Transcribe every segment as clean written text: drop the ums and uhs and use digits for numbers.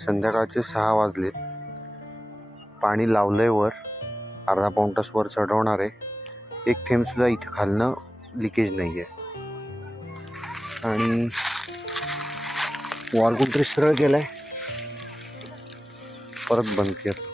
संध्याकाळचे 6 वाजलेत. पाणी लावलंय वर, अर्धा पाऊण तास वर चढवणार आहे. एक थेंब सुद्धा इथे खालनं लिकेज नाही आहे. आणि वॉल कोणतरी सरळ गेलाय, परत बंद केलं.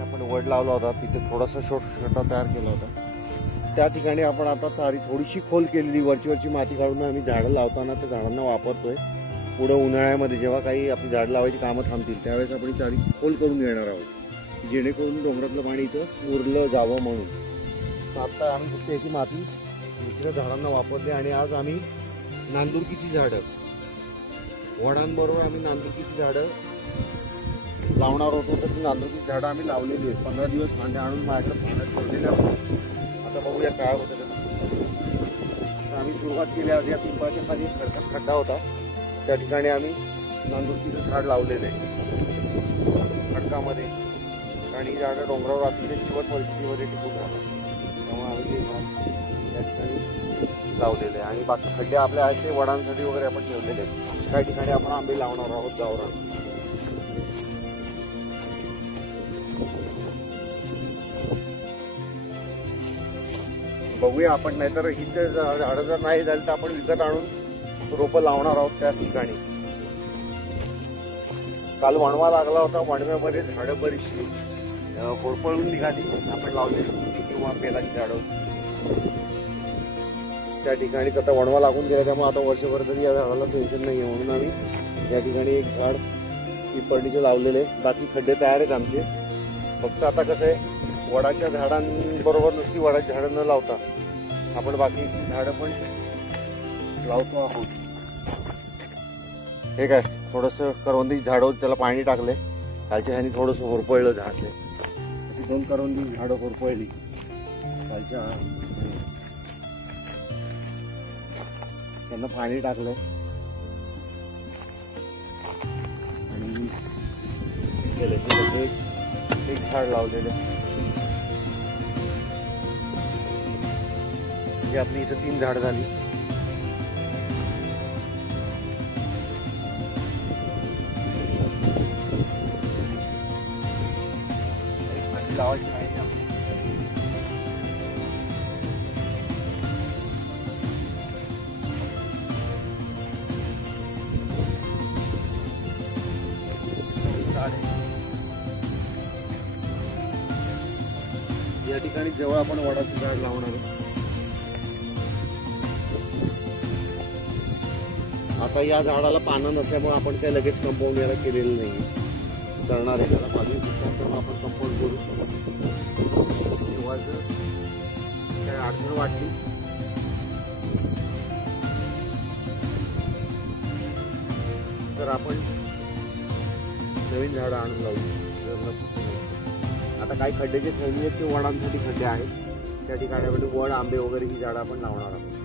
आपण वड लावला होता, तिथे थोडासा छोटा तयार केला होता. त्या ठिकाणी आपण आता चारी थोडीशी खोल केलेली, वरची माती काढून आम्ही झाडं लावताना त्या झाडांना वापरतोय. पुढे उन्हाळ्यामध्ये जेव्हा काही आपली झाडं लावायची कामं थांबतील त्यावेळेस आपण चारी खोल करून घेणार आहोत, जेणेकरून डोंगरातलं पाणी इथं उरलं जावं म्हणून. आता आम्ही फक्त याची माती दुसऱ्या झाडांना वापरते. आणि आज आम्ही नांदुरकीची झाडं, वडांबरोबर आम्ही नांदुरकीची झाडं लावणार होतो. तर ती नांदुरकीची झाडं आम्ही लावलेली आहेत. 15 दिवस फांद्या आणून माझ्याकडे पाण्यात ठेवलेले आहोत. आता बघूया काय होतं. आम्ही सुरुवात केली आहे. या पिंपळाच्या खाली एक खड्डा होता, त्या ठिकाणी आम्ही नांदुरकीचं झाड लावलेलं आहे खडकामध्ये. आणि ही झाडं डोंगरावर अतिशय चिवट परिस्थितीमध्ये टिकून राहतात, त्यामुळे आम्ही ते झाड या ठिकाणी लावलेले आहे. आणि बाकी खड्डे आपले आहेत ते वडांसाठी वगैरे आपण ठेवलेले आहेत. काही ठिकाणी आपण आंबे लावणार आहोत गावरान. बघूया आपण, नाहीतर ही झाडं जर नाही झाली तर आपण विकत आणून रोपं लावणार आहोत त्याच ठिकाणी. काल वणवा लागला होता, वणव्यामध्ये झाडं बरीचशी होरपळून निघाली. आपण लावलेली किंवा बेलाची झाडं त्या ठिकाणी आता वणवा लागून गेला, त्यामुळे आता वर्षभर तरी या झाडाला टेन्शन नाही आहे. म्हणून आम्ही या ठिकाणी एक झाड पिंपळणीचे लावलेले. बाकी खड्डे तयार आहेत आमचे. फक्त आता कसं आहे, वडाच्या झाडांबरोबर नुसती वडाची झाडं न लावता आपण बाकी झाडं पण लावतो आहोत. हे काय, थोडंसं करवंदी झाडं त्याला पाणी टाकले, खालच्या ह्यानी थोडंसं होरपळलं झाड. अशी 2 करवंदी झाडं होरपळली खालच्या, त्यांना पाणी टाकलंय. आणि एक झाड लावलेलं. म्हणजे आपली इथं 3 झाडं झाली. लावायची माहिती या ठिकाणी जवळ आपण वडाचं झाड लावणार आहोत. आता या झाडाला पानं नसल्यामुळे आपण काय लगेच कंपाऊंड याला केलेलं नाही. करणार आहे त्याला पाणी तेव्हा आपण कंपाऊंड करू. तेव्हा जर काय अडचण वाटली तर आपण नवीन झाडं आणून लावू. आता काही खड्डे जे ठेवले आहेत ते वडांसाठी खड्डे आहेत, त्या ठिकाणी वड, आंबे वगैरे ही झाडं आपण लावणार आहोत.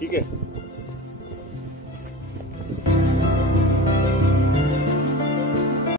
ठीक आहे.